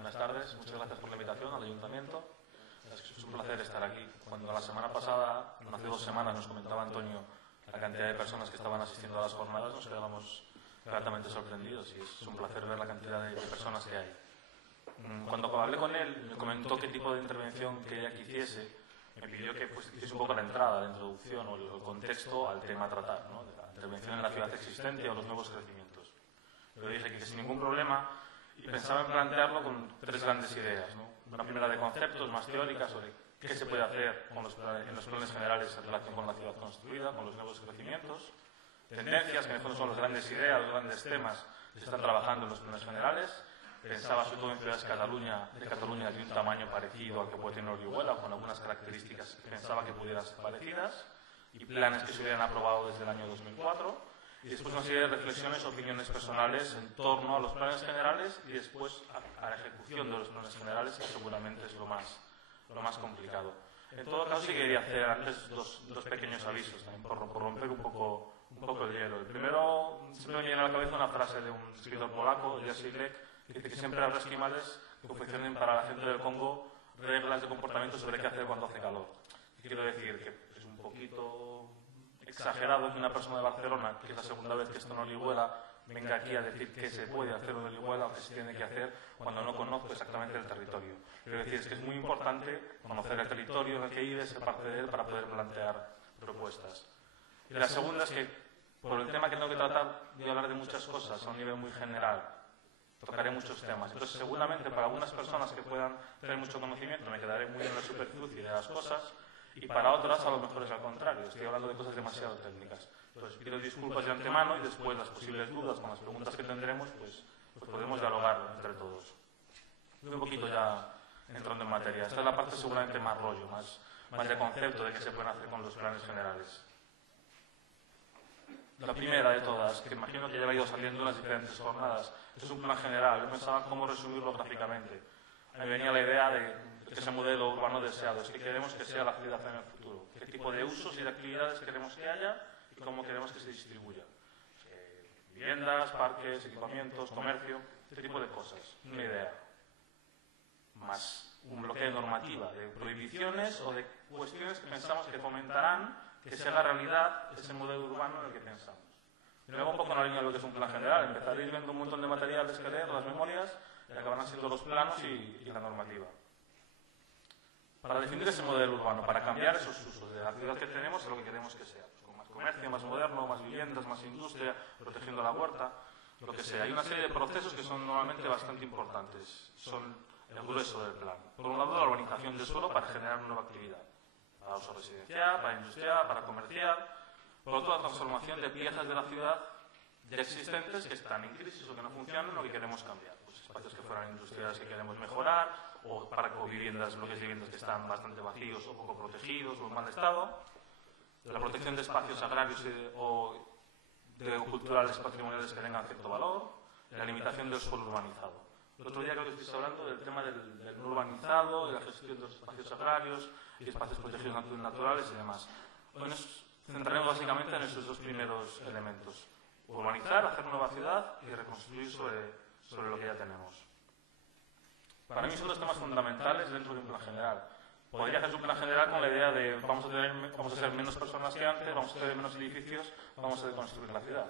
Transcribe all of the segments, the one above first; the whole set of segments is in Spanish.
Buenas tardes, muchas gracias por la invitación al Ayuntamiento. Es un placer estar aquí. Cuando la semana pasada, hace 2 semanas, nos comentaba Antonio la cantidad de personas que estaban asistiendo a las jornadas, nos quedamos gratamente sorprendidos y es un placer ver la cantidad de personas que hay. Cuando hablé con él, me comentó qué tipo de intervención quería que hiciese. Me pidió que hiciese un poco la entrada, la introducción o el contexto al tema a tratar, ¿no? De la intervención en la ciudad existente o los nuevos crecimientos. Yo le dije que sin ningún problema, y pensaba en plantearlo con 3 grandes ideas, ¿no? Una primera de conceptos más teóricas sobre qué se puede hacer en los planes generales en relación con la ciudad construida, con los nuevos crecimientos, tendencias, que en el fondo son las grandes ideas, los grandes temas que se están trabajando en los planes generales. Pensaba sobre todo en ciudades de Cataluña de un tamaño parecido al que puede tener Orihuela, con algunas características que pensaba que pudieran ser parecidas, y planes que se hubieran aprobado desde el año 2004. Y después una serie de reflexiones, opiniones personales en torno a los planes generales y después a la ejecución de los planes generales, que seguramente es lo más complicado. En todo caso, sí quería hacer antes dos pequeños avisos, también por romper un poco el hielo. El primero, siempre me viene a la cabeza una frase de un escritor polaco, Jerzy Lek, que dice que siempre habrá esquimales que funcionen para la gente del Congo reglas de comportamiento sobre qué hacer cuando hace calor. Quiero decir que es un poquito exagerado que una persona de Barcelona, que es la segunda vez que está en Orihuela, venga aquí a decir qué se puede hacer en Orihuela o qué se tiene que hacer cuando no conozco exactamente el territorio. Quiero decir, es que es muy importante conocer el territorio en el que vive, ser parte de él para poder plantear propuestas. Y la segunda es que, por el tema que tengo que tratar, voy a hablar de muchas cosas a un nivel muy general. Tocaré muchos temas. Entonces, seguramente para algunas personas que puedan tener mucho conocimiento me quedaré muy en la superficie de las cosas, y para otras a lo mejor es al contrario, estoy hablando de cosas demasiado técnicas. Entonces pido disculpas de antemano y después las posibles dudas con las preguntas que tendremos, pues podemos dialogar entre todos. Voy un poquito ya entrando en materia. Esta es la parte seguramente más rollo, más de concepto de qué se pueden hacer con los planes generales. La primera de todas, que imagino que ya ha ido saliendo en las diferentes jornadas, es un plan general. Yo pensaba cómo resumirlo gráficamente. A mí me venía la idea de ese modelo urbano deseado, es que queremos que sea la ciudad en el futuro. ¿Qué tipo de usos y de actividades queremos que haya y cómo queremos que se distribuya? Viviendas, parques, equipamientos, comercio, este tipo de cosas. Una idea. Más un bloque de normativa, de prohibiciones o de cuestiones que pensamos que fomentarán que sea la realidad ese modelo urbano en el que pensamos. Y luego un poco en la línea de lo que es un plan general. Empezaréis viendo un montón de materiales que leer, las memorias, y acabarán siendo los planos y la normativa. Para definir ese modelo urbano, para cambiar esos usos de la ciudad que tenemos, es lo que queremos que sea. Pues con más comercio, más moderno, más viviendas, más industria, protegiendo la huerta, lo que sea. Hay una serie de procesos que son normalmente bastante importantes. Son el grueso del plan. Por un lado, la urbanización del suelo para generar una nueva actividad. Para uso residencial, para industrial, para comercial. Por otro, la transformación de piezas de la ciudad ya existentes que están en crisis o que no funcionan o que queremos cambiar. Pues espacios que fueran industriales que queremos mejorar, o para viviendas, bloques de viviendas que están bastante vacíos o poco protegidos o en mal estado. La protección de espacios agrarios o de culturales patrimoniales que tengan cierto valor. La limitación del suelo urbanizado. El otro día creo que estoy hablando del tema del no urbanizado, de la gestión de los espacios agrarios y espacios protegidos naturales y demás. Hoy nos centraremos básicamente en esos 2 primeros elementos. Urbanizar, hacer nueva ciudad y reconstruir sobre lo que ya tenemos. Para mí son 2 temas fundamentales dentro de un plan general. Podría hacerse un plan general con la idea de vamos a ser menos personas que antes, vamos a tener menos edificios, vamos a deconstruir la ciudad.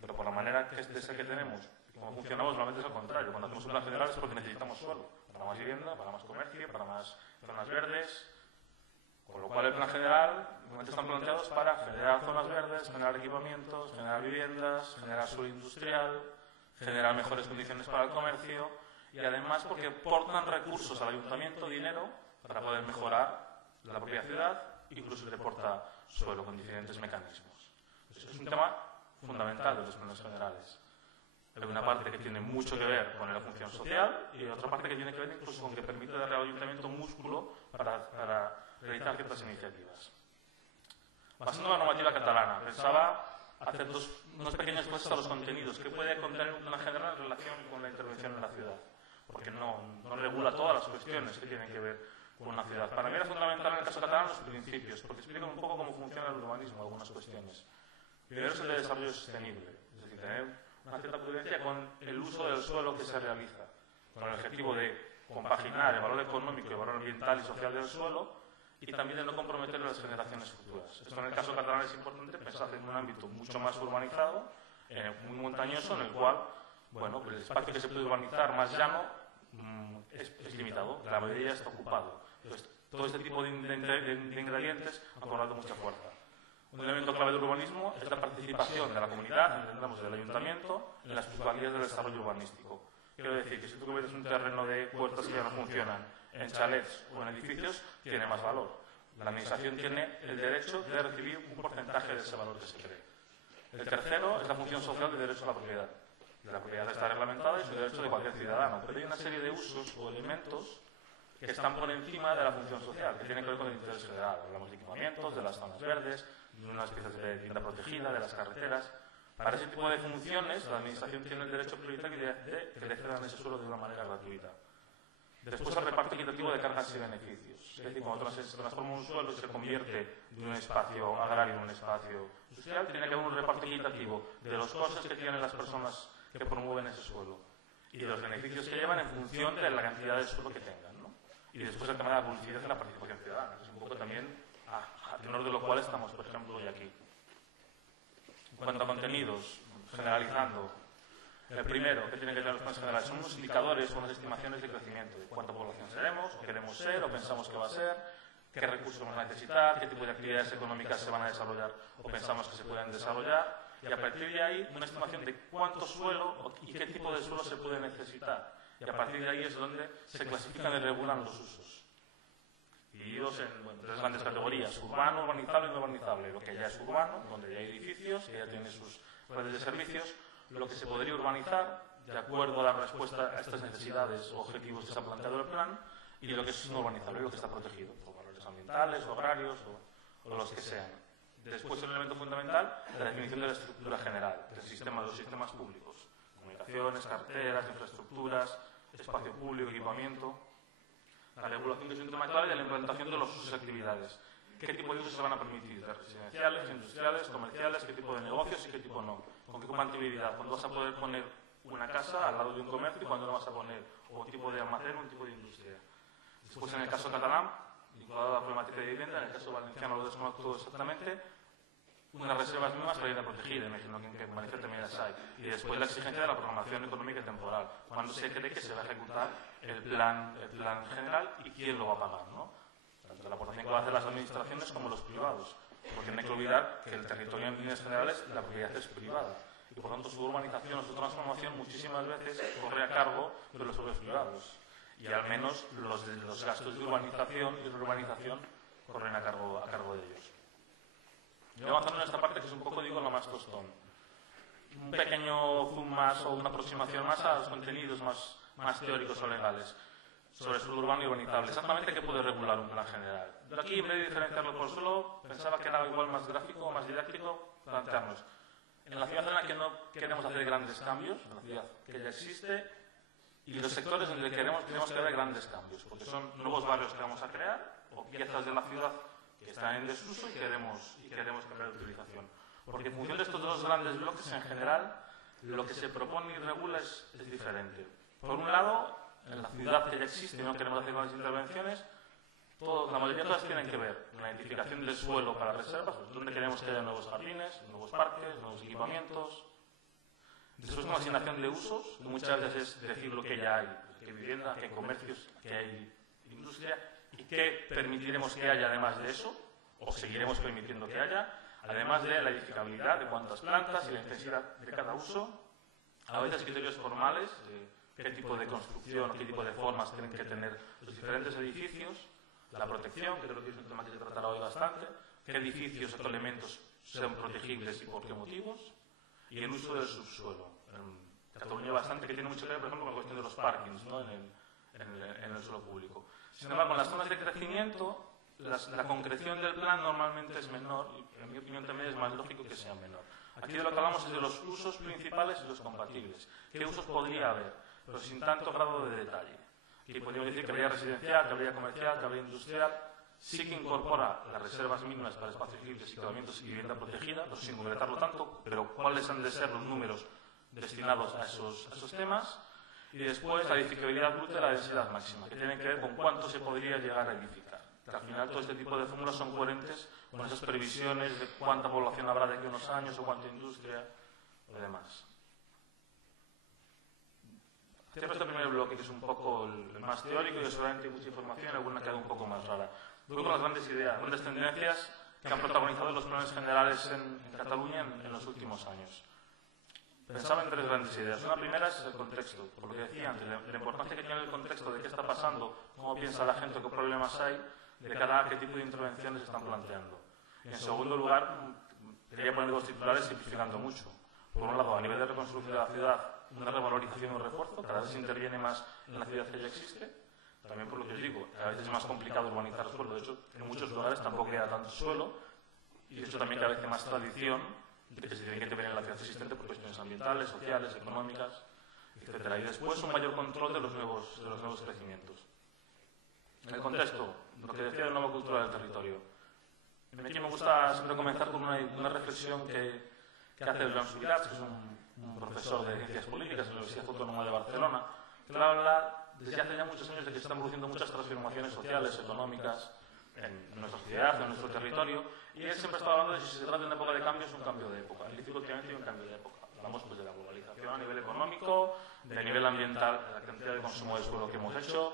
Pero por la manera que que tenemos, como funcionamos, normalmente es al contrario. Cuando hacemos un plan general es porque necesitamos suelo, para más vivienda, para más comercio, para más zonas verdes. Con lo cual el plan general normalmente están planteados para generar zonas verdes, generar equipamientos, generar viviendas, generar suelo industrial, generar mejores condiciones para el comercio y además porque aportan recursos al ayuntamiento, dinero, para poder mejorar la propia ciudad, incluso le aporta suelo con diferentes mecanismos. Entonces, es un tema fundamental de los planes generales. Hay una parte que tiene mucho que ver con la función social y otra parte que tiene que ver incluso con que permite darle al ayuntamiento un músculo para realizar ciertas iniciativas. Pasando a la normativa catalana, pensaba hacer unos pequeños puestos a los contenidos. ¿Qué puede contener un plan general en relación con la intervención en la ciudad? Porque no regula todas las cuestiones que tienen que ver con una ciudad. Para mí era fundamental en el caso catalán los principios, porque explican un poco cómo funciona el urbanismo, algunas cuestiones. Primero es el de desarrollo sostenible, es decir, tener una cierta prudencia con el uso del suelo que se realiza. con el objetivo de compaginar el valor económico y el valor ambiental y social del suelo, y también de no comprometer a las generaciones futuras. Esto en el caso catalán es importante pensar en un ámbito mucho más urbanizado, muy montañoso, en el cual, bueno, el espacio que se puede urbanizar más llano es limitado, la mayoría está ocupado. Entonces, todo este tipo de ingredientes han cobrado mucha fuerza. Un elemento clave del urbanismo es la participación de la comunidad, entendamos del ayuntamiento, en las plusvalías del desarrollo urbanístico. Quiero decir que si tú ves un terreno de puertas que ya no funcionan en chalets o en edificios, tiene más valor. La administración tiene el derecho de recibir un porcentaje de ese valor que se cree. El tercero es la función social del derecho a la propiedad. La propiedad está reglamentada y es un derecho de cualquier ciudadano, pero hay una serie de usos o elementos que están por encima de la función social, que tienen que ver con el interés general. Hablamos de equipamientos, de las zonas verdes, de unas piezas de tienda protegida, de las carreteras. Para ese tipo de funciones, la administración tiene el derecho prioritario de que le cedan ese suelo de una manera gratuita. Después, el reparto equitativo de cargas y beneficios. Es decir, cuando se transforma un suelo y se convierte de un espacio agrario en un espacio industrial, tiene que haber un reparto equitativo de los costes que tienen las personas que promueven ese suelo y de los beneficios que llevan en función de la cantidad de suelo que tengan, ¿no? Y después el tema de la publicidad y la participación ciudadana, que es un poco también a tenor de lo cual estamos, por ejemplo, hoy aquí. En cuanto a contenidos, generalizando, el primero que tiene que tener los planes generales son unos indicadores o unas estimaciones de crecimiento, de cuánta población seremos, o queremos ser, o pensamos que va a ser, qué recursos vamos a necesitar, qué tipo de actividades económicas se van a desarrollar o pensamos que se pueden desarrollar, y a partir de ahí una estimación de cuánto suelo y qué tipo de suelo se puede necesitar. Y a partir de ahí es donde se clasifican y regulan los usos. Divididos en tres grandes categorías: urbano, urbanizable y no urbanizable. Lo que ya es urbano, donde ya hay edificios, que ya tiene sus redes de servicios. Lo que se podría urbanizar, de acuerdo a la respuesta a estas necesidades o objetivos que se han planteado en el plan, y lo que es no urbanizable, lo que está protegido por valores ambientales, o agrarios o los que sean. Después, un elemento fundamental, la definición de la estructura general del sistema, de los sistemas públicos: comunicaciones, carreteras, infraestructuras, espacio público, equipamiento. La regulación de su sistema actual y de la implantación de los usos y actividades. ¿Qué tipo de usos se van a permitir? ¿Residenciales, industriales, comerciales? ¿Qué tipo de negocios y qué tipo no? ¿Con qué compatibilidad? ¿Cuándo vas a poder poner una casa al lado de un comercio y cuándo no vas a poner un tipo de almacén o un tipo de industria? Después, en el caso catalán, vinculado a la problemática de vivienda, en el caso valenciano lo desconozco exactamente, unas reservas mínimas para vivienda protegida, imagino que en Valencia también las hay. Y después la exigencia de la programación económica y temporal, cuando se cree que se va a ejecutar el plan general y quién lo va a pagar, ¿no? Tanto la aportación que van a hacer las administraciones como los privados, porque no hay que olvidar que el territorio en líneas generales la propiedad es privada y por tanto su urbanización o su transformación muchísimas veces corre a cargo de los propios privados y al menos los gastos de urbanización y reurbanización corren a cargo de ellos. Yo avanzando en esta parte, que es un poco, digo, lo más tostón. Un pequeño zoom más o una aproximación más a los contenidos más teóricos o legales sobre suelo urbano y urbanizable. Exactamente qué puede regular un plan general. Pero aquí, en vez de diferenciarlo por suelo, pensaba que era igual más gráfico o más didáctico plantearnos. En la ciudad en la que no queremos hacer grandes cambios, en la ciudad que ya existe, y los sectores donde queremos que haya grandes cambios, porque son nuevos barrios que vamos a crear o piezas de la ciudad que están en desuso y queremos cambiar de utilización. Porque en función de estos dos grandes bloques, en general, lo que se propone y regula es diferente. Por un lado, en la ciudad que ya existe y no queremos hacer grandes intervenciones, la mayoría de todas tienen que ver con la identificación del suelo para reservas, pues, donde queremos que haya nuevos jardines, nuevos parques, nuevos equipamientos. Después, con la asignación de usos, que muchas veces es decir lo que ya hay, que hay vivienda, que hay comercios, que hay industria, y qué permitiremos que haya además de eso, o seguiremos permitiendo que haya, además de la edificabilidad de cuántas plantas y la intensidad de cada uso, a veces criterios formales, de qué tipo de construcción, qué tipo de formas tienen que tener los diferentes edificios, la protección, que creo que es un tema que se tratará hoy bastante, qué edificios o elementos son protegibles y por qué motivos, y el uso del subsuelo. En Cataluña bastante, que tiene mucho que ver, por ejemplo, con la cuestión de los parkings, ¿no? en el suelo público. Sin embargo, en las zonas de crecimiento, la concreción del plan normalmente es menor, y en mi opinión también es más lógico que sea menor. Aquí de lo que hablamos es de los usos principales y los compatibles. ¿Qué usos podría haber? Pero sin tanto grado de detalle. Aquí podríamos decir que habría residencial, que habría comercial, que habría industrial. Sí que incorpora las reservas mínimas para espacios libres, equipamientos y vivienda protegida, no sin concretarlo tanto, pero cuáles han de ser los números destinados a esos temas. Y después la edificabilidad bruta y la densidad máxima, que tienen que ver con cuánto se podría llegar a edificar. Que al final todo este tipo de fórmulas son coherentes con esas previsiones de cuánta población habrá de aquí a unos años o cuánta industria o demás. Cierro este primer bloque, que es un poco el más teórico y seguramente hay mucha información y alguna queda un poco más rara. Voy con las grandes ideas, grandes tendencias que han protagonizado los planes generales en Cataluña en los últimos años. Pensaba en tres grandes ideas. Una primera es el contexto, por lo que decía antes, la importancia que tiene el contexto de qué está pasando, cómo piensa la gente, qué problemas hay, de cara a qué tipo de intervenciones se están planteando. Y en segundo lugar, quería poner dos titulares simplificando mucho. Por un lado, a nivel de reconstrucción de la ciudad, una revalorización y un refuerzo, cada vez se interviene más en la ciudad que ya existe. También por lo que os digo, cada vez es más complicado urbanizar suelo. De hecho, en muchos lugares tampoco queda tanto suelo. Y de hecho también cada vez hay más tradición de que se tiene que intervenir en la ciudad existente por cuestiones ambientales, sociales, económicas, etc. Y después un mayor control de los nuevos crecimientos. En el contexto, lo que decía de nueva cultura del territorio. Aquí me gusta siempre comenzar con una reflexión que hace Joan Subirats, que es un profesor de ciencias políticas en la Universidad Autónoma de Barcelona, que habla desde hace ya muchos años de que se están produciendo muchas transformaciones sociales, económicas, en nuestra sociedad, en nuestro territorio, y él siempre está hablando de si se trata de una época de cambio, es un cambio de época. Él dice que últimamente hay un cambio de época. Hablamos pues, de la globalización a nivel económico, de nivel ambiental, de la cantidad de consumo de suelo que hemos hecho,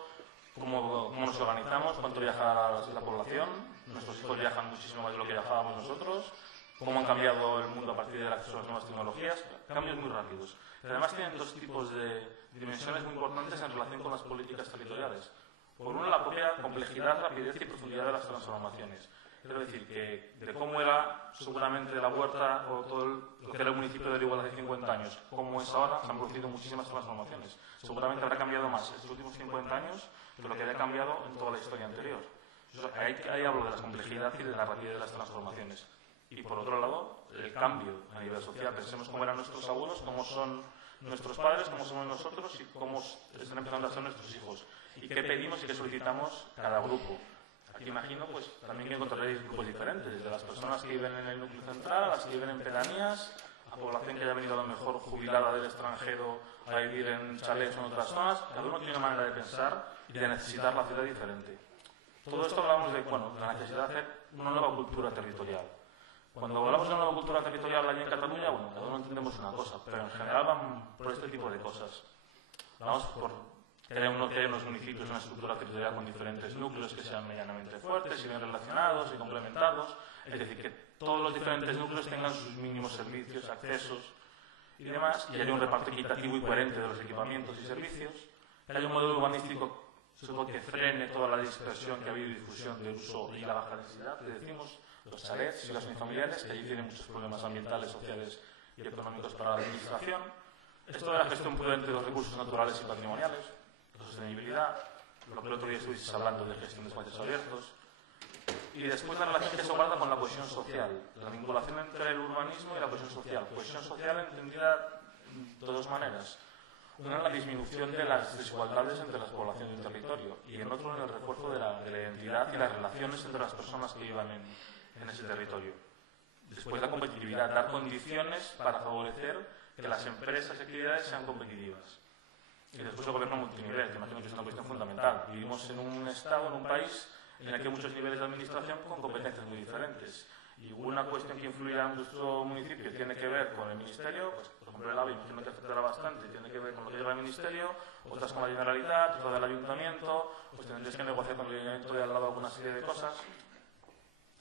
cómo nos organizamos, cuánto viaja la población, nuestros hijos viajan muchísimo más de lo que viajábamos nosotros, cómo han cambiado el mundo a partir del acceso a las nuevas tecnologías, cambios muy rápidos. Pero además tienen dos tipos de dimensiones muy importantes en relación con las políticas territoriales. Por una, la propia complejidad, rapidez y profundidad de las transformaciones. Quiero decir que de cómo era seguramente la Huerta o todo lo que era el municipio de Orihuela hace 50 años, cómo es ahora, se han producido muchísimas transformaciones. Seguramente habrá cambiado más estos últimos 50 años que lo que había cambiado en toda la historia anterior. Ahí hablo de la complejidad y de la rapidez de las transformaciones. Y por otro lado, el cambio a nivel social. Pensemos cómo eran nuestros abuelos, cómo son nuestros padres, cómo somos nosotros y cómo están empezando a ser nuestros hijos. Y qué pedimos y qué solicitamos cada grupo. Aquí imagino pues también que encontraréis grupos diferentes, desde las personas que viven en el núcleo central, a las que viven en pedanías, a población que haya venido a lo mejor jubilada del extranjero a vivir en chalets o en otras zonas. Cada uno tiene una manera de pensar y de necesitar la ciudad diferente. Todo esto hablamos de la necesidad de hacer una nueva cultura territorial. Cuando hablamos de una nueva cultura territorial allí en Cataluña, cada uno entendemos una cosa, pero en general van por este tipo de cosas. Vamos por que haya unos municipios, una estructura territorial con diferentes núcleos que sean medianamente fuertes y bien relacionados y complementados. Es decir, que todos los diferentes núcleos tengan sus mínimos servicios, accesos y demás, y haya un reparto equitativo y coherente de los equipamientos y servicios, que haya un modelo urbanístico que frene toda la dispersión que ha habido y difusión de uso y la baja densidad, que decimos, los chalets y las unifamiliares, que allí tienen muchos problemas ambientales, sociales y económicos para la administración. Esto de la gestión prudente de los recursos naturales y patrimoniales, la sostenibilidad, lo que el otro día estuvisteis hablando de gestión de espacios abiertos, y después la relación que se guarda con la cohesión social, la vinculación entre el urbanismo y la cohesión social. Cohesión social entendida de dos maneras. Una en la disminución de las desigualdades entre las poblaciones de un territorio y en otro en el refuerzo de la identidad y las relaciones entre las personas que vivan en ese territorio. Después la competitividad, dar condiciones para favorecer que las empresas y actividades sean competitivas. Y después el gobierno multinivel, que imagino que es una cuestión fundamental. Vivimos en un estado, en un país, en el que hay muchos niveles de administración con competencias muy diferentes. Y una cuestión que influirá en nuestro municipio tiene que ver con el ministerio, pues, por ejemplo el AVE imagino que afectará bastante, tiene que ver con lo que lleva el ministerio, otras con la Generalitat, otras del Ayuntamiento, pues tendréis que negociar con el Ayuntamiento de al lado alguna serie de cosas.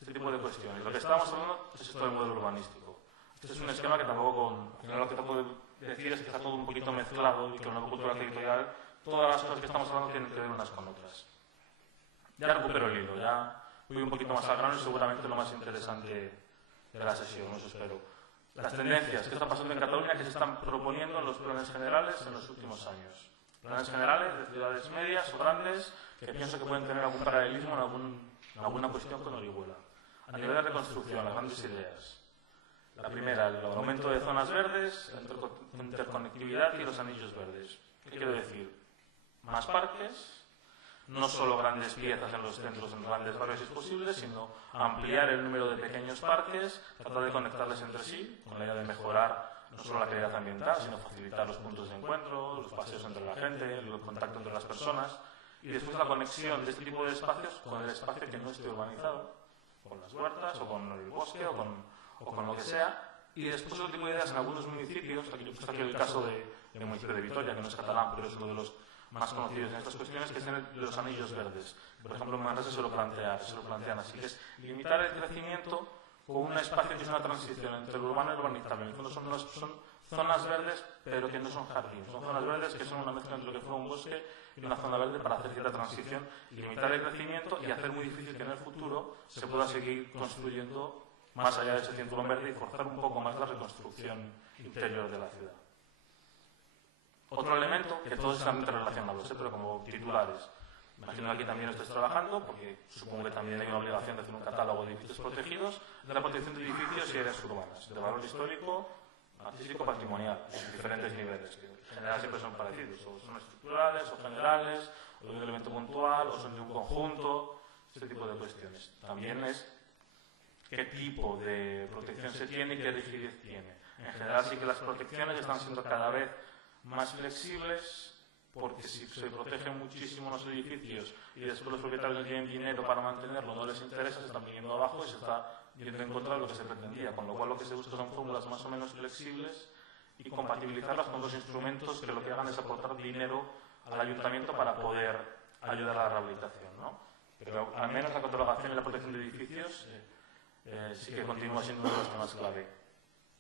Este tipo de cuestiones. Lo que estamos hablando es esto del modelo urbanístico. Este es un esquema que tampoco, al final lo que trato de decir es que está todo un poquito mezclado y que en la cultura territorial todas las cosas que estamos hablando tienen que ver unas con otras. Ya recupero el hilo, ya voy un poquito más al grano y seguramente lo más interesante de la sesión, os espero. Las tendencias que están pasando en Cataluña que se están proponiendo en los planes generales en los últimos años. Planes generales de ciudades medias o grandes que pienso que pueden tener algún paralelismo en alguna cuestión con Orihuela. A nivel de reconstrucción, las grandes ideas. La primera, el aumento de zonas verdes, la interconectividad y los anillos verdes. ¿Qué quiero decir? Más parques, no solo grandes piezas en los centros, en grandes barrios si es posible, sino ampliar el número de pequeños parques, tratar de conectarles entre sí, con la idea de mejorar no solo la calidad ambiental, sino facilitar los puntos de encuentro, los paseos entre la gente, el contacto entre las personas, y después la conexión de este tipo de espacios con el espacio que no esté urbanizado, con las huertas o con el bosque o con lo que sea. Y después otro tipo de ideas en algunos municipios, aquí el caso del municipio de Vitoria, que no es catalán, pero es uno de los más conocidos en estas cuestiones, que es de los anillos verdes. Por ejemplo, en Manresa se lo plantean así, que es limitar el crecimiento con un espacio que es una transición entre lo urbano y lo urbanizable. En el fondo son zonas verdes, pero que no son jardines. Son zonas verdes que son una mezcla entre lo que fue un bosque y una zona verde para hacer cierta transición y limitar el crecimiento y hacer muy difícil que en el futuro se pueda seguir construyendo más allá de ese cinturón verde y forzar un poco más la reconstrucción interior de la ciudad. Otro elemento, que todos están interrelacionados, pero como titulares. Imagino que aquí también estáis trabajando, porque supongo que también hay una obligación de hacer un catálogo de edificios protegidos, de la protección de edificios y áreas urbanas, de valor histórico, artístico, patrimonial, en diferentes niveles, que en general siempre son parecidos, o son estructurales, o generales, o de un elemento puntual, o son de un conjunto, este tipo de cuestiones. También es qué tipo de protección se tiene y qué rigidez tiene. En general sí que las protecciones están siendo cada vez más flexibles, porque si se protegen muchísimo los edificios y después los propietarios no tienen dinero para mantenerlo, no les interesa, se están viniendo abajo y se está yendo en contra de lo que se pretendía, con lo cual lo que se busca son fórmulas más o menos flexibles y compatibilizarlas con los instrumentos que lo que hagan es aportar dinero al ayuntamiento para poder ayudar a la rehabilitación, ¿no? Pero al menos la catalogación y la protección de edificios sí que continúa siendo uno de los temas clave.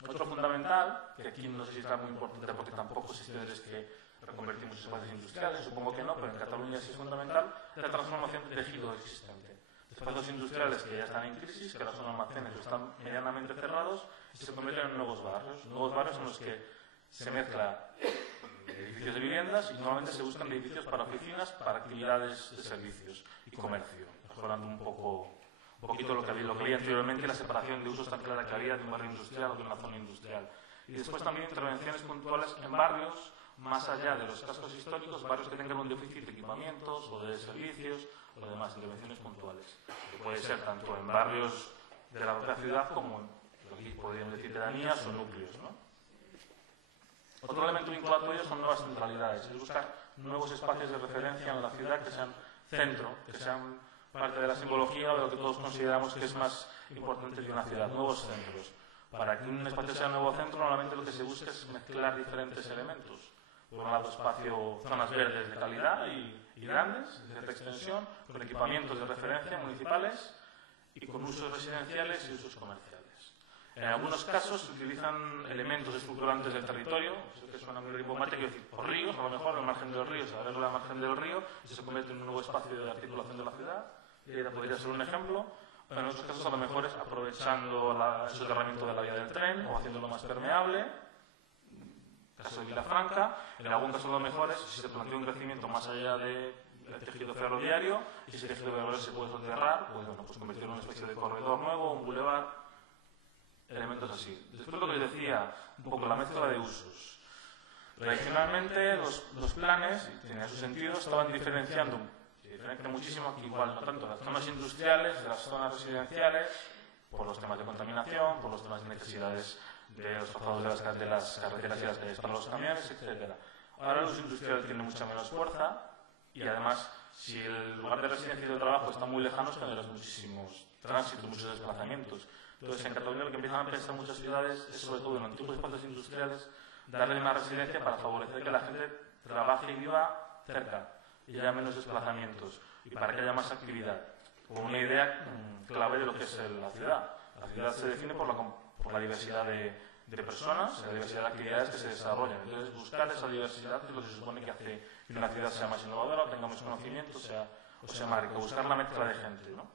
Otro fundamental, que aquí no sé si está muy importante porque tampoco existe es que reconvertimos espacios industriales, supongo que no, pero en Cataluña sí es fundamental, es la transformación del tejido existente. Espacios industriales que ya están en crisis, que ahora son almacenes o están medianamente cerrados, y se convierten en nuevos barrios en los que se mezcla edificios de viviendas y normalmente se buscan edificios para oficinas, para actividades de servicios y comercio, mejorando un poquito lo que había anteriormente, la separación de usos tan clara que había de un barrio industrial o de una zona industrial. Y después también intervenciones puntuales en barrios, más allá de los cascos históricos, barrios que tengan un déficit de equipamientos o de servicios o de demás, intervenciones puntuales. Que puede ser tanto en barrios de la propia ciudad como en, lo que podríamos decir, pedanías o núcleos, ¿no? Otro elemento vinculado a ello son nuevas centralidades, es buscar nuevos espacios de referencia en la ciudad que sean centro, que sean parte de la simbología o de lo que todos consideramos que es más importante que una ciudad, nuevos centros. Para que un espacio sea un nuevo centro, normalmente lo que se busca es mezclar diferentes elementos. Por un lado, zonas verdes de calidad y grandes, de cierta extensión, con equipamientos de referencia municipales y con usos residenciales y usos comerciales. En algunos casos se utilizan elementos estructurantes del territorio, eso que suena muy rimbombante, quiero decir, por ríos, a lo mejor, en el margen del río, se arregla la margen del río y se convierte en un nuevo espacio de articulación de la ciudad. Y podría ser un ejemplo. En otros casos, a lo mejor es aprovechando el soterramiento de la vía del tren o haciéndolo más permeable. Caso de Vilafranca. En algún caso, a lo mejor es si se plantea un crecimiento más allá del tejido ferroviario y si ese tejido ferroviario se puede soterrar, pues, bueno, pues convertirlo en una especie de corredor nuevo, un bulevar, elementos así. Después lo que les decía, un poco la mezcla de usos. Tradicionalmente, los planes, tenían su sentido, estaban diferenciando muchísimo aquí, igual no tanto las zonas industriales, de las zonas residenciales, por los temas de contaminación, por los temas de necesidades de los trazados de las carreteras y las calles para los camiones, etc. Ahora los industriales tienen mucha menos fuerza y además, si el lugar de residencia y de trabajo está muy lejano, generas muchísimos tránsitos, muchos desplazamientos. Entonces, en Cataluña lo que empiezan a pensar muchas ciudades es, sobre todo en antiguos espacios industriales, darle más residencia para favorecer que la gente trabaje y viva cerca y haya menos desplazamientos y para que haya más actividad. Como una idea clave de lo que es la ciudad. La ciudad se define por la diversidad de personas, la diversidad de actividades que se desarrollan. Entonces, buscar esa diversidad es lo que se supone que hace que una ciudad sea más innovadora, tenga más conocimiento, o sea más rica. Buscar la mezcla de gente, ¿no?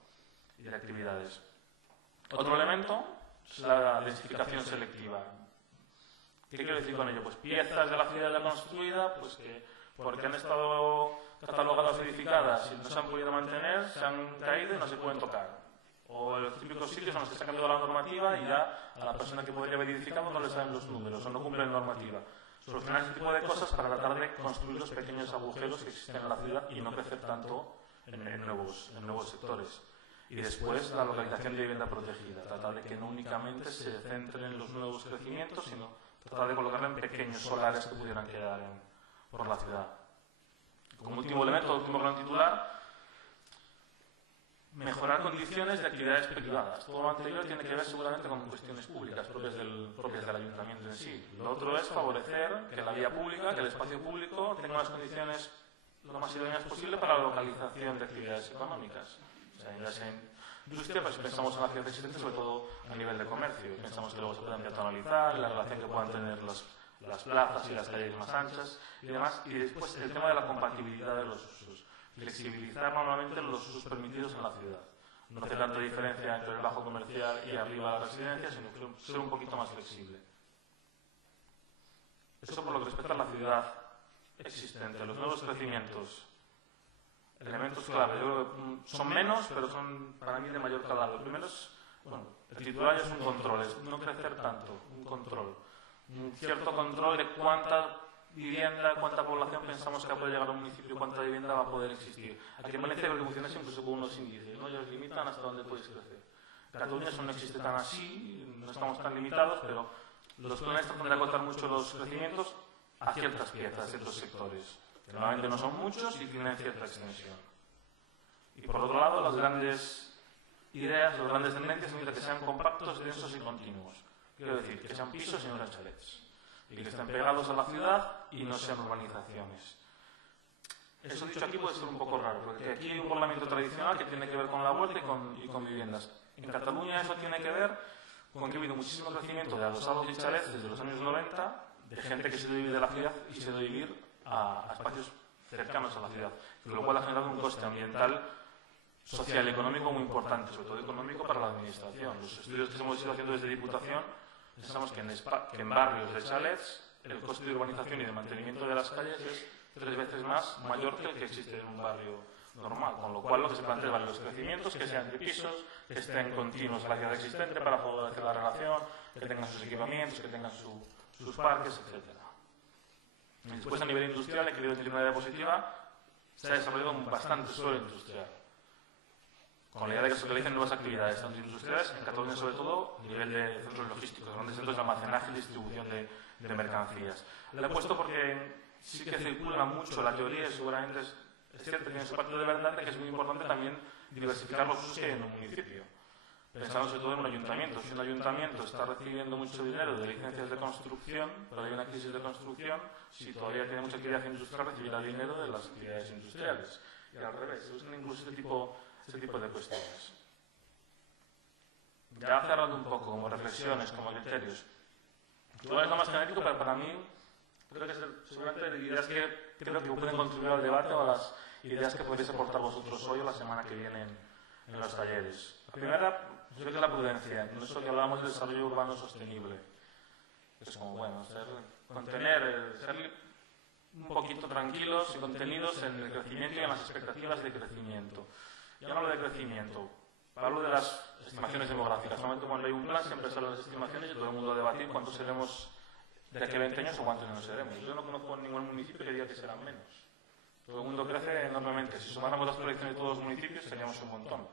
Y de actividades. Otro elemento es la densificación selectiva. ¿Qué quiero decir con ello? Pues piezas de la ciudad ya construida, pues que porque han estado catalogadas edificadas y no se han podido mantener, se han caído y no se pueden tocar. O los típicos sitios en los que se ha cambiado la normativa y ya a la persona que podría haber edificado no le saben los números o no cumplen normativa. Solucionar ese tipo de cosas para tratar de construir los pequeños agujeros que existen en la ciudad y no crecer tanto en nuevos sectores. Y después la localización de vivienda protegida, tratar de que no únicamente se centren en los nuevos crecimientos, sino tratar de colocarla en pequeños solares que pudieran quedar por la ciudad. Como último elemento, último gran titular, mejorar condiciones de actividades privadas. Todo lo anterior tiene que ver seguramente con cuestiones públicas propias del ayuntamiento en sí. Lo otro es favorecer que la vía pública, que el espacio público tenga unas condiciones lo más idóneas posible para la localización de actividades económicas. O sea, ya sea en industria, pues pensamos en la ciudad existente, sobre todo a nivel de comercio. Pensamos que luego se puedan peatonalizar, la relación que puedan tener las plazas y las calles más anchas y demás. Y después el tema de la compatibilidad de los usos. Flexibilizar normalmente los usos permitidos en la ciudad. No hace tanta diferencia entre el bajo comercial y arriba la residencia, sino que ser un poquito más flexible. Eso por lo que respecta a la ciudad existente, los nuevos crecimientos. Elementos clave. Yo creo que son menos, pero son para mí de mayor calado. El primero es, bueno, el titular es un control, es no crecer tanto, un control. Un cierto control de cuánta vivienda, cuánta población pensamos que puede llegar a un municipio, cuánta vivienda va a poder existir. Aquí en Valencia creo que funciona incluso con unos índices, ¿no? Ellos limitan hasta dónde puedes crecer. En Cataluña eso no existe tan así, no estamos tan limitados, pero los planes tratan de acotar mucho los crecimientos a ciertas piezas, a ciertos sectores. Que normalmente no son muchos y tienen cierta extensión. Y por otro lado, las grandes ideas, las grandes tendencias son que sean compactos, densos y continuos. Quiero decir, que sean pisos y no sean chalets. Y que estén pegados a la ciudad y no sean urbanizaciones. Eso dicho aquí puede ser un poco raro, porque aquí hay un poblamiento tradicional que tiene que ver con la huerta y con viviendas. En Cataluña eso tiene que ver con que ha habido muchísimo crecimiento de adosados y chalets desde los años 90, de gente que se debe vivir de la ciudad y se debe vivir a espacios cercanos a la ciudad, lo cual ha generado un coste ambiental, social y económico muy importante, sobre todo económico para la administración. Los estudios que hemos ido haciendo desde Diputación, pensamos que en barrios de chalets el coste de urbanización y de mantenimiento de las calles es 3 veces más mayor que el que existe en un barrio normal, con lo cual lo que se plantea es los crecimientos que sean de pisos, que estén continuos a la ciudad existente para poder hacer la relación, que tengan sus equipamientos, que tengan sus parques, etc. Después, a nivel industrial, he querido decir una idea positiva, se ha desarrollado bastante suelo industrial, con la idea de que se realicen nuevas actividades, tanto industriales, en Cataluña sobre todo, a nivel de centros logísticos, grandes centros de almacenaje y distribución de mercancías. Lo he puesto porque sí que circula mucho la teoría y seguramente es cierto que tiene su parte de verdad, de que es muy importante también diversificar los usos que hay en un municipio. Pensamos sobre todo en un ayuntamiento. Si un ayuntamiento está recibiendo mucho dinero de licencias de construcción, pero hay una crisis de construcción, si todavía tiene mucha actividad industrial, recibirá dinero de las actividades industriales. Y al revés, se usan incluso este tipo de cuestiones. Ya cerrando un poco, como reflexiones, como criterios. Igual es lo más genético, pero para mí creo que seguramente ideas que creo que pueden contribuir al debate o a las ideas que podéis aportar vosotros hoy o la semana que viene en los talleres. La primera, yo creo que es la prudencia. En eso que hablábamos del desarrollo urbano sostenible. Es como, bueno, ser un poquito tranquilos y contenidos en el crecimiento y en las expectativas de crecimiento. Ya no hablo de crecimiento, hablo de las estimaciones demográficas. Normalmente cuando hay un plan siempre salen las estimaciones y todo el mundo a debatir cuántos seremos de aquí a 20 años o cuántos no seremos. Yo no conozco ningún municipio que diga que serán menos. Todo el mundo crece enormemente. Si sumáramos las proyecciones de todos los municipios seríamos un montón.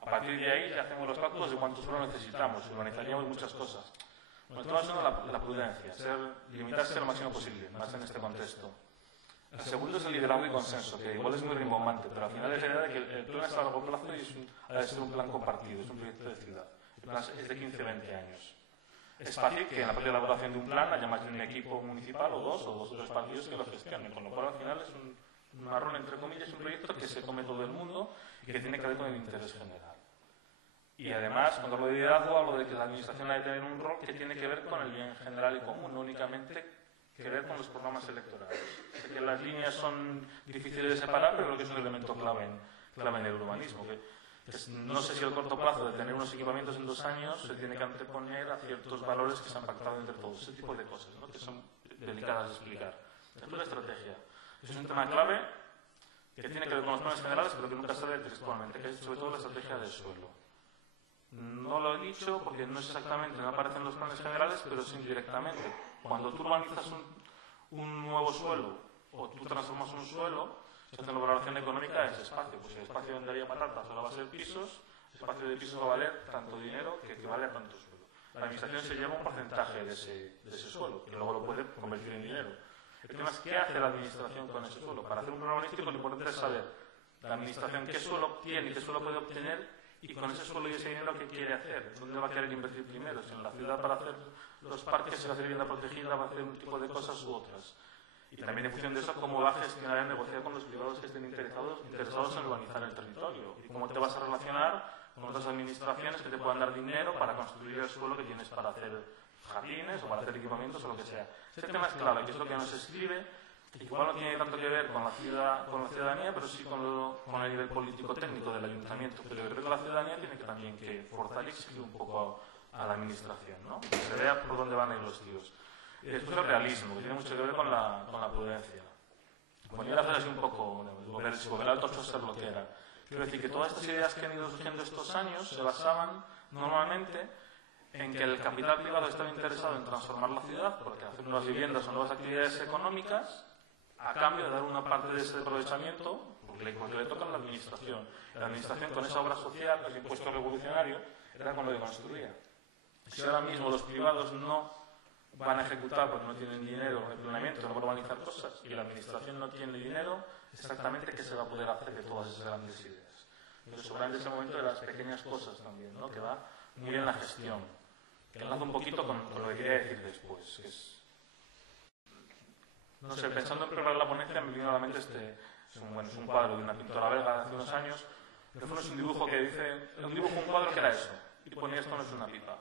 A partir de ahí ya hacemos los cálculos de cuántos suelo necesitamos, urbanizaríamos muchas cosas. Bueno, todo eso la prudencia, limitarse lo máximo posible, más en este contexto. El segundo es el liderazgo y consenso, que igual es muy rimbombante, pero al final es la idea de que el plan es a largo plazo y ha de ser un plan compartido, es un proyecto de ciudad. El plan es de 15-20 años. Es fácil que en la propia elaboración de un plan haya más de un equipo municipal o dos o 3 partidos que lo gestionen, con lo cual al final es un marrón, entre comillas, un proyecto que se come todo el mundo y que tiene que ver con el interés general. Y además, cuando hablo de liderazgo, hablo de que la administración ha de tener un rol que tiene que ver con el bien general y común, no únicamente que ver con los programas electorales. Sé que las líneas son difíciles de separar, pero creo que es un elemento clave en el urbanismo. No sé si el corto plazo de tener unos equipamientos en 2 años se tiene que anteponer a ciertos valores que se han pactado entre todos. Ese tipo de cosas, ¿no?, que son delicadas de explicar. Después la estrategia. Es un tema clave que tiene que ver con los planes generales, pero que nunca sale textualmente, que es sobre todo la estrategia del suelo. No lo he dicho porque no es exactamente, no aparece en los planes generales, pero es indirectamente. Cuando tú urbanizas un nuevo suelo o tú transformas un suelo, se hace una valoración económica de ese espacio. Pues el espacio vendería patatas ahora va a ser pisos, el espacio de pisos va a valer tanto dinero que equivale a tanto suelo. la administración se lleva un porcentaje de ese suelo, que luego lo puede convertir en dinero. El tema es qué hace la administración con ese suelo. Para hacer un programa urbanístico lo importante es saber la administración qué suelo obtiene y qué suelo puede obtener, y con ese suelo y ese dinero qué quiere hacer, dónde va a querer invertir primero, si en la ciudad para hacer los parques, si va a hacer vivienda protegida, va a hacer un tipo de cosas u otras. Y también en función de eso, cómo va a gestionar y negociar con los privados que estén interesados en urbanizar el territorio. Y cómo te vas a relacionar con otras administraciones que te puedan dar dinero para construir el suelo que tienes para hacer jardines o para hacer equipamientos o lo que sea. Este tema es clave, que es lo que nos escribe, que igual no tiene tanto que ver con la ciudadanía, pero sí con el nivel político-técnico del ayuntamiento. Pero yo creo que la ciudadanía tiene que también que forzar y exigir un poco a la administración, ¿no? Que se vea por dónde van a ir los tiros. Y después el realismo, que tiene mucho que ver con la prudencia. Como yo hacer así un poco, volver al tocho ser lo que era. Quiero decir que todas estas ideas que han ido surgiendo estos años se basaban normalmente en que el capital privado estaba interesado en transformar la ciudad, porque hacer nuevas viviendas o nuevas actividades económicas, a cambio de dar una parte de ese aprovechamiento, porque le toca a la administración. La administración con esa obra social, ese impuesto revolucionario, era con lo que construía. Si ahora mismo los privados no van a ejecutar porque no tienen dinero en planeamiento, no van a urbanizar cosas, y la administración no tiene dinero, exactamente qué se va a poder hacer de todas esas grandes ideas. Entonces, seguramente ese momento de las pequeñas cosas también, ¿no? Que va muy bien la gestión. Que enlaza un poquito con lo que quería decir después, que es... No sé, pensando en preparar la ponencia me vino a la mente es un cuadro de una pintora belga de hace unos años, pero fue un dibujo que dice, un cuadro que era eso, y ponía esto no es una pipa.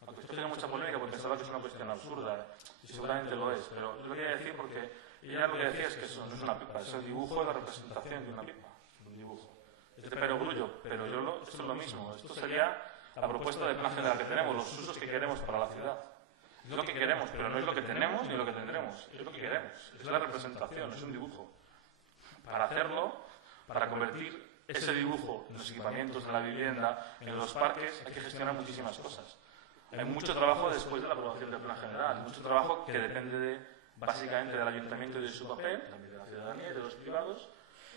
La cuestión tiene mucha polémica porque pensaba que es una cuestión absurda, y seguramente lo es, pero yo lo quería decir porque ella lo que decía es que eso no es una pipa, es el dibujo de la representación de una pipa, un dibujo. Es de perogrullo, pero esto es lo mismo, esto sería la propuesta de plan general que tenemos, los usos que queremos para la ciudad. Es lo que queremos, pero no es lo que tenemos ni lo que tendremos, es lo que queremos, es la representación, es un dibujo. Para hacerlo, para convertir ese dibujo en los equipamientos, en la vivienda, en los parques, hay que gestionar muchísimas cosas. Hay mucho trabajo después de la aprobación del plan general, mucho trabajo que depende básicamente del ayuntamiento y de su papel, también de la ciudadanía y de los privados,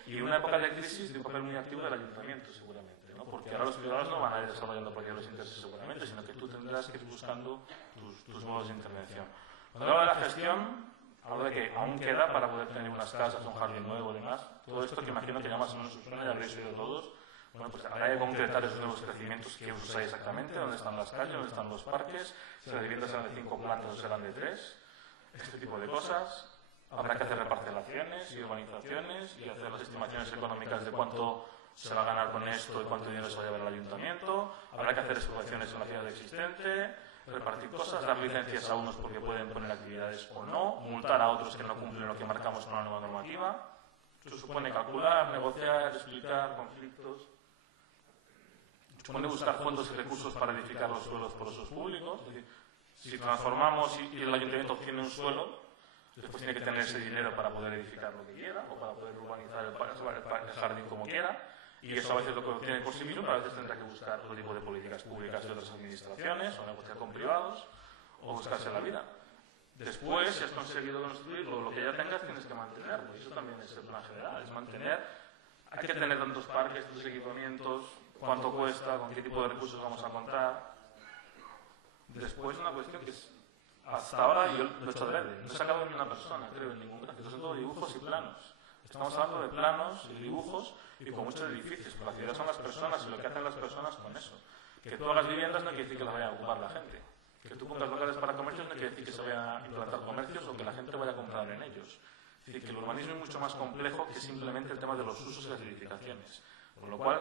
y una época de crisis de un papel muy activo del ayuntamiento, seguramente, ¿no? Porque ahora los privados no van a ir desarrollando proyectos intereses seguramente, sino que tú tendrás que ir buscando tus modos de intervención. Cuando hablo de la gestión, hablo de que aún queda para poder tener unas casas, un jardín nuevo y demás. Todo esto que imagino que ya más o menos os suena, ya habréis oído todos. Bueno, pues habrá que concretar esos nuevos crecimientos que usos hay exactamente, dónde están las calles, dónde están los parques, si las viviendas serán de 5 plantas o serán de 3, este tipo de cosas. Habrá que hacer reparcelaciones y urbanizaciones y hacer las estimaciones económicas de cuánto se va a ganar con esto y cuánto dinero se va a llevar al ayuntamiento. Habrá que hacer exploraciones en la ciudad existente, repartir cosas, dar licencias a unos porque pueden poner actividades o no, multar a otros que no cumplen lo que marcamos con la nueva normativa. Eso supone calcular, negociar, explicar conflictos. Supone buscar fondos y recursos para edificar los suelos por usos públicos. Es decir, si transformamos y el ayuntamiento obtiene un suelo, después tiene que tener ese dinero para poder edificar lo que quiera o para poder urbanizar el jardín como quiera. Y eso a veces lo que obtiene por sí mismo, pero a veces tendrá que buscar otro tipo de políticas públicas de otras administraciones, o negociar con privados, o buscarse la vida. Después, si has conseguido construirlo, lo que ya tengas tienes que mantenerlo. Y eso también es el plan general, es mantener. Hay que tener tantos parques, tantos equipamientos, cuánto cuesta, con qué tipo de recursos vamos a contar. Después, una cuestión que es, hasta ahora yo lo he hecho adrede, no he sacado ni una persona, creo, en ningún caso. Son todo dibujos y planos. Estamos hablando de planos y dibujos y con muchos edificios. Pero la ciudad son las personas y lo que hacen las personas con eso. Que tú hagas viviendas no quiere decir que las vaya a ocupar la gente. Que tú pongas locales para comercios no quiere decir que se vayan a implantar comercios o que la gente vaya a comprar en ellos. Es decir, que el urbanismo es mucho más complejo que simplemente el tema de los usos y las edificaciones. Por lo cual,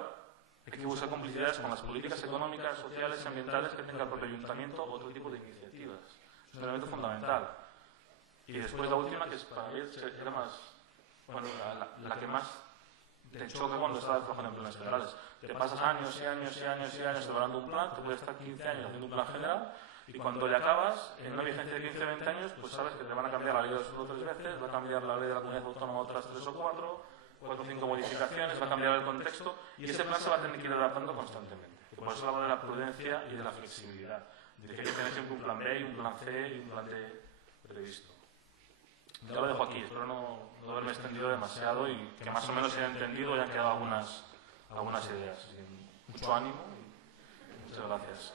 hay que buscar complicidades con las políticas económicas, sociales y ambientales que tenga el propio ayuntamiento o otro tipo de iniciativas. Es un elemento fundamental. Y después la última, que es para mí era más... Bueno, la que más te choca cuando estás trabajando en planes generales. Te pasas años y años y años y años elaborando un plan, te puedes estar 15 años haciendo un plan general y cuando le acabas, en una vigencia de 15-20 años, pues sabes que te van a cambiar la ley de suelo 3 veces, va a cambiar la ley de la comunidad autónoma otras 3 o 4 o 5 modificaciones, va a cambiar el contexto y ese plan se va a tener que ir adaptando constantemente. Y por eso hablo de la prudencia y de la flexibilidad. De que hay que tener siempre un plan B y un plan C y un plan D previsto. Ya lo dejo aquí, espero no haberme extendido demasiado y que más o menos se haya entendido y han quedado algunas ideas. Así que mucho ánimo y muchas gracias.